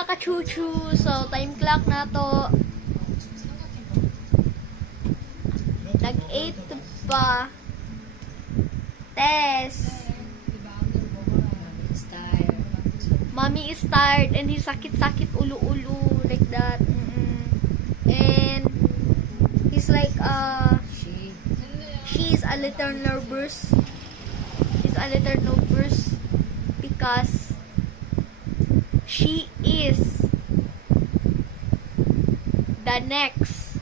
mga kachuchu, so time clock na to. Nag-8 pa. Test. Mommy is tired and he's sakit-sakit ulo-ulo like that. And he's like she's a little nervous. She's a little nervous because she is the next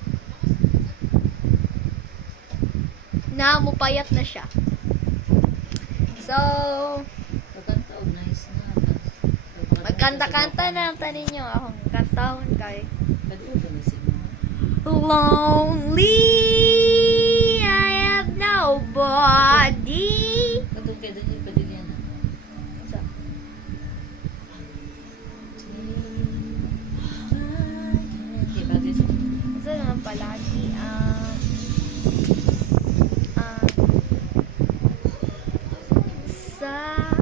na mupayat na siya. So, magkanta-kanta na ang tanin nyo. Akong kantahon kay Lonely, I have nobody. Ito naman palagi sa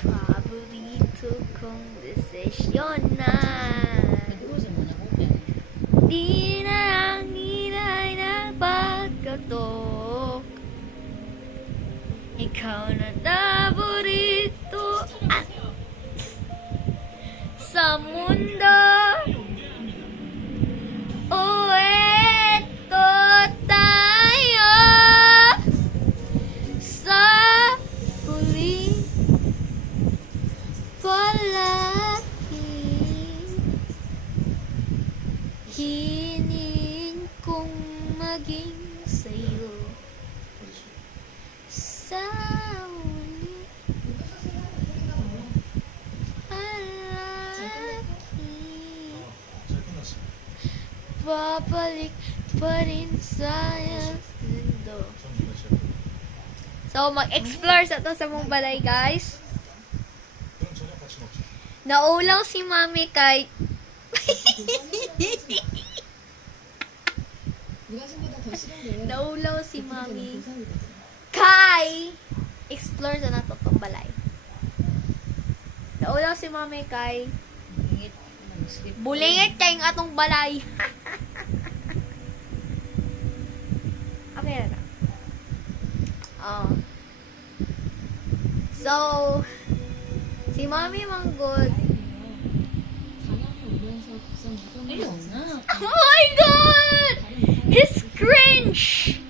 paborito kong desisyon na di na lang nilay na pagkatok. Ikaw na paborito sa mundo. O eto tayo sa huli palagi. Hinin kong maging sa'yo sa huli palagi. Babalik pa rin sa mundo. So, mag-explore sa to sa mong balay, guys. Naulaw si Mami kay naulaw si Mami kay explore sa nato tong balay. Naulaw si Mami kay bulingit kay ng atong balay. Okay na. So, si Mami Manggod. Oh my God! He's cringe!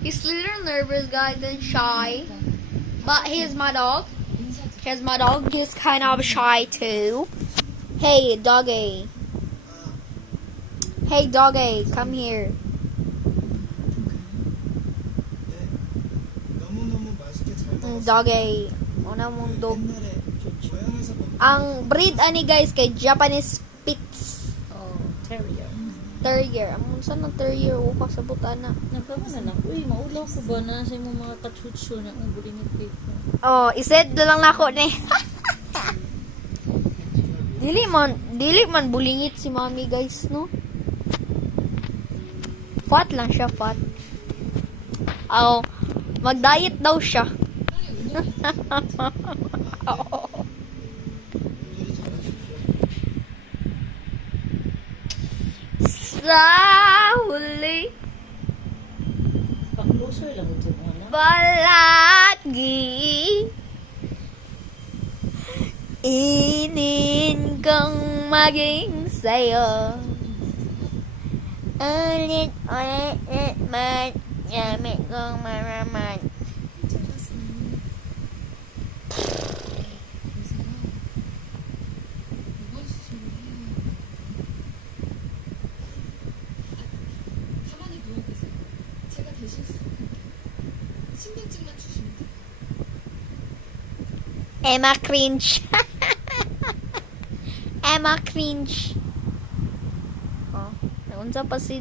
He's a little nervous, guys, and shy. But he's my dog. Here's my dog. He's kind of shy, too. Hey, doggy. Hey, doggy, come here. Doggy. Una mong dog. Ang breed ani guys kay Japanese Spitz. Oh, terrier. Terrier. Amon saan ang terrier o kasabutan na. Nagkaman na. Uy, maulaw ko ba na sa imong mga katutsu na ang bulingit ko. Oh, iset na lang nako ni. Dili man bulingit si Mami guys, no? Fat lang siya, fat. Oh, mag-diet daw siya. Sa huli Pang-loser lang ito na. palagi inin kong maging sa'yo. Ulit man gamit kong maraman. Emma cringe. Emma cringe. Oh, naunsa pa si